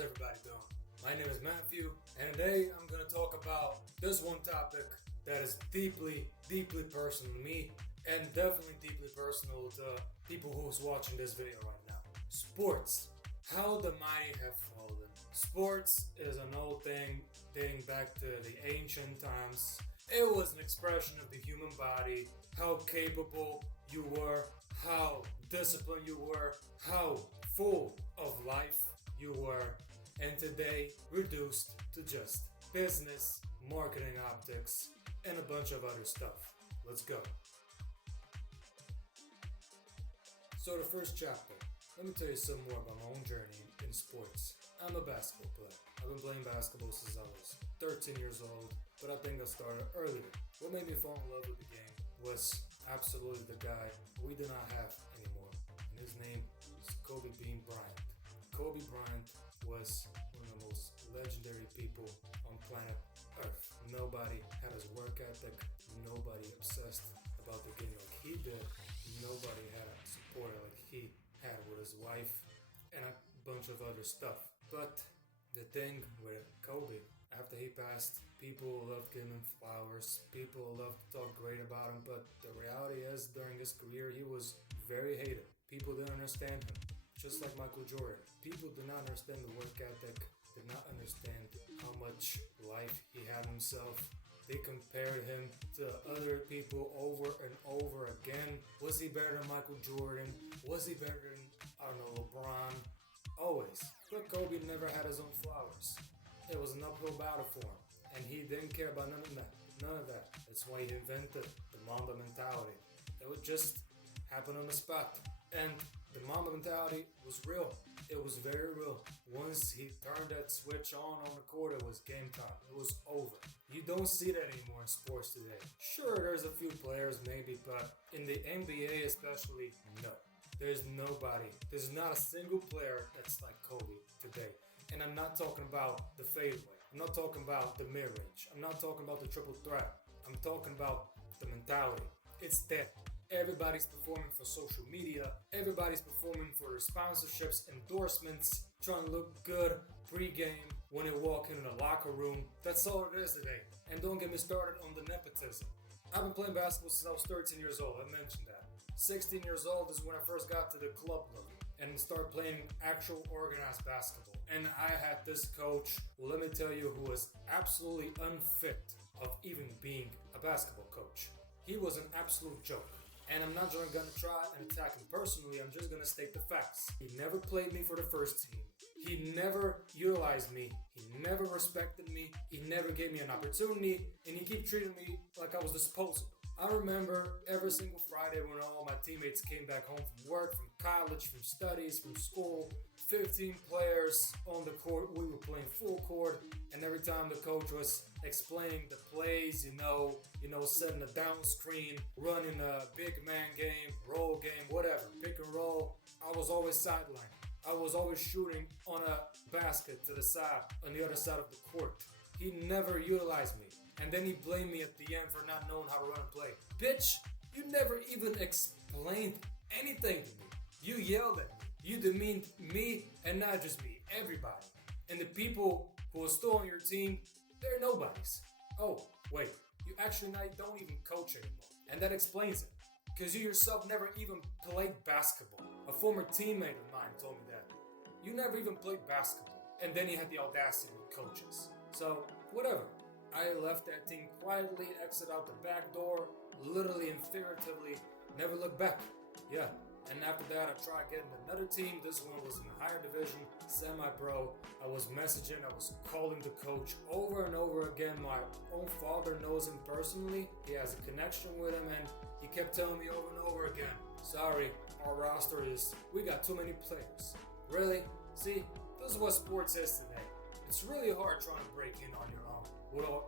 How's everybody doing? My name is Matthew, and today I'm going to talk about this one topic that is deeply, deeply personal to me, and definitely deeply personal to people who's watching this video right now. Sports. How the mighty have fallen. Sports is an old thing dating back to the ancient times. It was an expression of the human body, how capable you were, how disciplined you were, how full of life you were, and today reduced to just business, marketing optics, and a bunch of other stuff. Let's go. So the first chapter, let me tell you some more about my own journey in sports. I'm a basketball player. I've been playing basketball since I was 13 years old, but I think I started earlier. What made me fall in love with the game was absolutely the guy we do not have anymore, and his name is Kobe Bryant. Kobe Bryant was one of the most legendary people on planet Earth. Nobody had his work ethic, nobody obsessed about the game like he did, nobody had a supporter like he had with his wife, and a bunch of other stuff. But the thing with Kobe, after he passed, people loved giving him flowers, people loved to talk great about him, but the reality is during his career he was very hated. People didn't understand him, just like Michael Jordan. People did not understand the work ethic, did not understand how much life he had himself. They compared him to other people over and over again. Was he better than Michael Jordan? Was he better than, LeBron? Always. But Kobe never had his own flowers. It was an uphill battle for him, and he didn't care about none of that. None of that. That's why he invented the Mamba mentality. It would just happen on the spot. And the Mamba mentality was real. It was very real. Once he turned that switch on the court, it was game time. It was over. You don't see that anymore in sports today. Sure, there's a few players maybe, but in the NBA especially, no. There's nobody. There's not a single player that's like Kobe today. And I'm not talking about the fadeaway. I'm not talking about the mid-range. I'm not talking about the triple threat. I'm talking about the mentality. It's there. Everybody's performing for social media. Everybody's performing for their sponsorships, endorsements, trying to look good pre-game when they walk into the locker room. That's all it is today. And don't get me started on the nepotism. I've been playing basketball since I was 13 years old. I mentioned that. 16 years old is when I first got to the club level and started playing actual organized basketball. And I had this coach, well, let me tell you, who was absolutely unfit of even being a basketball coach. He was an absolute joke. And I'm not just gonna try and attack him personally, I'm just gonna state the facts. He never played me for the first team. He never utilized me. He never respected me. He never gave me an opportunity, and he kept treating me like I was disposable. I remember every single Friday when all my teammates came back home from work, from college, from studies, from school, 15 players on the court, we were playing full court, and every time the coach was explaining the plays, setting a down screen, running a big man game, roll game, whatever, pick and roll, I was always sidelined. I was always shooting on a basket to the side, on the other side of the court. He never utilized me. And then he blamed me at the end for not knowing how to run a play. Bitch, you never even explained anything to me. You yelled at me. You demeaned me, and not just me, everybody. And the people who are still on your team, they're nobodies. Oh, wait, you actually now don't even coach anymore. And that explains it. Because you yourself never even played basketball. A former teammate of mine told me that. You never even played basketball. And then he had the audacity to coach us. So, whatever. I left that team quietly, exit out the back door, literally and figuratively, never looked back. Yeah. And after that, I tried getting another team. This one was in the higher division, semi-pro. I was messaging, I was calling the coach over and over again. My own father knows him personally. He has a connection with him, and he kept telling me over and over again, sorry, our roster we got too many players. Really? See, this is what sports is today. It's really hard trying to break in on your own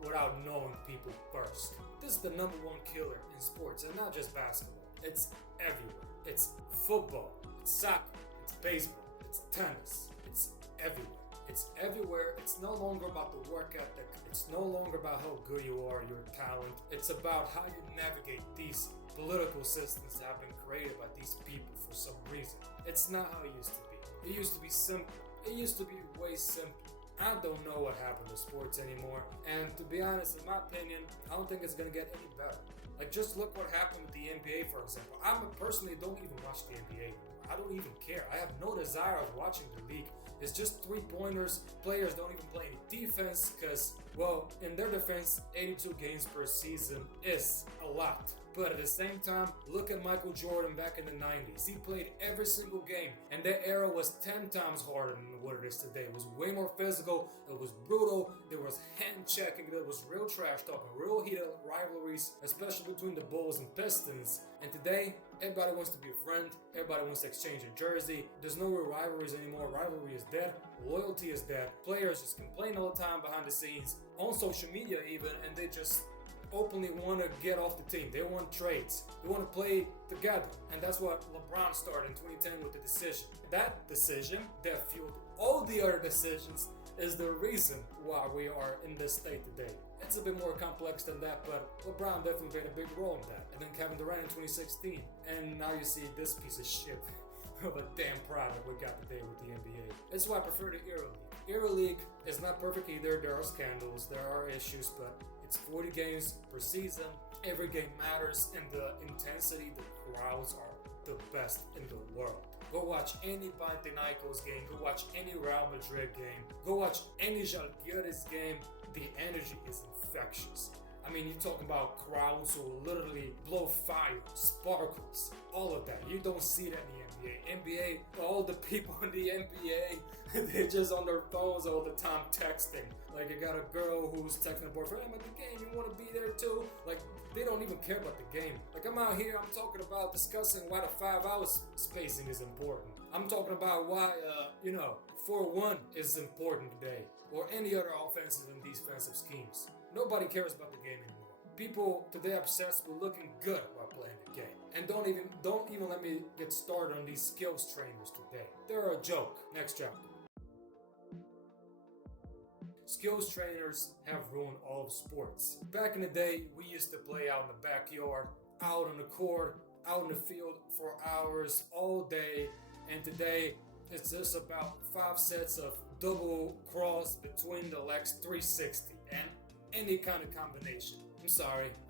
without knowing people first. This is the #1 killer in sports, and not just basketball. It's everywhere. It's football, it's soccer, it's baseball, it's tennis, it's everywhere. It's everywhere. It's no longer about the work ethic. It's no longer about how good you are, your talent. It's about how you navigate these political systems that have been created by these people for some reason. It's not how it used to be. It used to be simple. It used to be way simpler. I don't know what happened to sports anymore, and to be honest, in my opinion, I don't think it's gonna get any better. Like, just look what happened with the NBA, for example. I personally don't even watch the NBA. I don't even care. I have no desire of watching the league. It's just three-pointers. Players don't even play any defense because, well, in their defense, 82 games per season is a lot. But at the same time, look at Michael Jordan back in the 90s. He played every single game, and that era was 10 times harder than what it is today. It was way more physical, it was brutal, there was hand-checking, there was real trash talking, real heated rivalries, especially between the Bulls and Pistons. And today, everybody wants to be a friend, everybody wants to exchange a jersey. There's no real rivalries anymore. Rivalry is dead, loyalty is dead. Players just complain all the time behind the scenes, on social media even, and they just openly want to get off the team. They want trades. They want to play together. And that's what LeBron started in 2010 with the decision. That decision that fueled all the other decisions is the reason why we are in this state today. It's a bit more complex than that, but LeBron definitely played a big role in that. And then Kevin Durant in 2016. And now you see this piece of shit of a damn product we got today with the NBA. That's why I prefer the EuroLeague. EuroLeague is not perfect either. There are scandals, there are issues, but it's 40 games per season. Every game matters, and the intensity, the crowds are the best in the world. Go watch any Panathinaikos game, go watch any Real Madrid game, go watch any Žalgiris game. The energy is infectious. I mean, you're talking about crowds who will literally blow fire, sparkles, all of that. You don't see that in the NBA. All the people in the NBA, they're just on their phones all the time texting. Like, you got a girl who's texting her boyfriend, I'm at the game, you want to be there too? Like, they don't even care about the game. Like, I'm out here, I'm talking about discussing why the 5 hours spacing is important. I'm talking about why, 4-1 is important today, or any other offensive and defensive schemes. Nobody cares about the game anymore. People today are obsessed with looking good while playing the game. And don't even let me get started on these skills trainers today. They're a joke. Next chapter. Skills trainers have ruined all of sports. Back in the day, we used to play out in the backyard, out on the court, out in the field for hours, all day. And today, it's just about 5 sets of double cross between the legs 360 and any kind of combination. I'm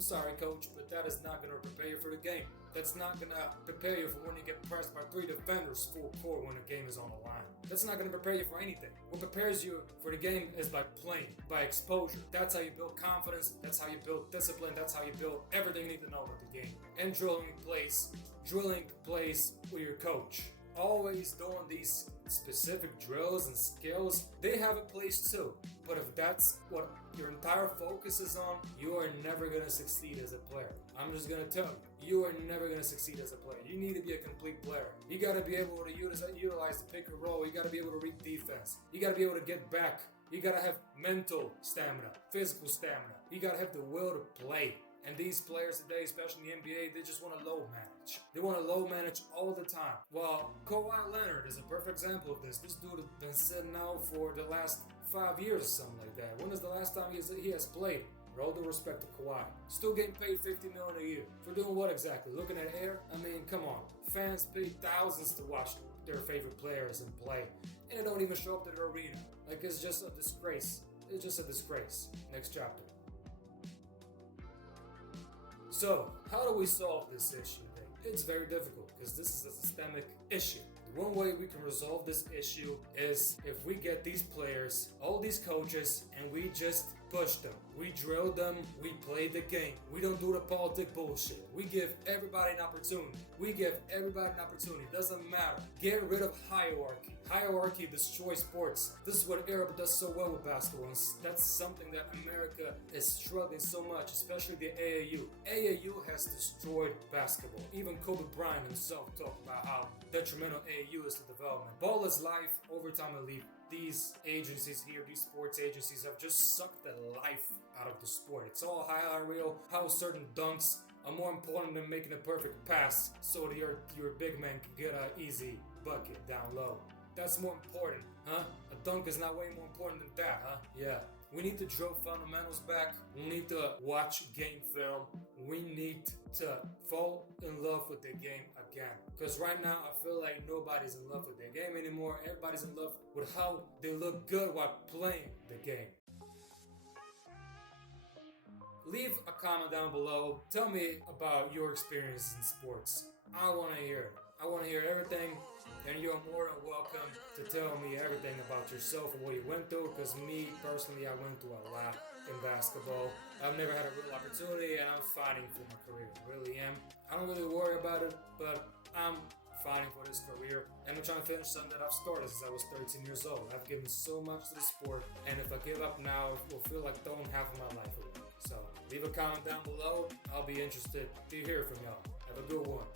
sorry, coach, but that is not going to prepare you for the game. That's not going to prepare you for when you get pressed by 3 defenders full court when the game is on the line. That's not going to prepare you for anything. What prepares you for the game is by playing, by exposure. That's how you build confidence. That's how you build discipline. That's how you build everything you need to know about the game. And drilling plays with your coach. Always doing these specific drills and skills, they have a place too. But if that's what your entire focus is on, you are never going to succeed as a player. I'm just going to tell you, you are never going to succeed as a player. You need to be a complete player. You got to be able to utilize the pick and roll. You got to be able to read defense. You got to be able to get back. You got to have mental stamina, physical stamina. You got to have the will to play. And these players today, especially in the NBA, they just want to low manage. They want to low manage all the time. Well, Kawhi Leonard is a perfect example of this. This dude has been sitting out for the last 5 years or something like that. When is the last time he has played? With all due respect to Kawhi. Still getting paid $50 million a year. For doing what exactly? Looking at air? I mean, come on. Fans pay thousands to watch their favorite players and play. And they don't even show up to the arena. Like, it's just a disgrace. It's just a disgrace. Next chapter. So, how do we solve this issue then? It's very difficult because this is a systemic issue. The one way we can resolve this issue is if we get these players, all these coaches, and we just push them. We drill them, we play the game. We don't do the politic bullshit. We give everybody an opportunity. Doesn't matter. Get rid of hierarchy. Hierarchy destroys sports. This is what Europe does so well with basketball. And that's something that America is struggling so much, especially the AAU. AAU has destroyed basketball. Even Kobe Bryant himself talked about how detrimental AAU is to development. Ball is life, overtime elite. These agencies here, these sports agencies, have just sucked the life out of the sport. It's all highlight reel, how certain dunks are more important than making a perfect pass so that your big man can get an easy bucket down low. That's more important, huh? A dunk is not way more important than that, huh? Yeah. We need to drill fundamentals back. We need to watch game film. We need to fall in love with the game again. Because right now, I feel like nobody's in love with their game anymore. Everybody's in love with how they look good while playing the game. Leave a comment down below. Tell me about your experiences in sports. I want to hear it. I want to hear everything, and you're more than welcome to tell me everything about yourself and what you went through, because me, personally, I went through a lot in basketball. I've never had a real opportunity, and I'm fighting for my career. I really am. I don't really worry about it, but I'm fighting for this career, and I'm trying to finish something that I've started since I was 13 years old. I've given so much to the sport, and if I give up now, it will feel like throwing half of my life away. So leave a comment down below. I'll be interested to hear from y'all. Have a good one.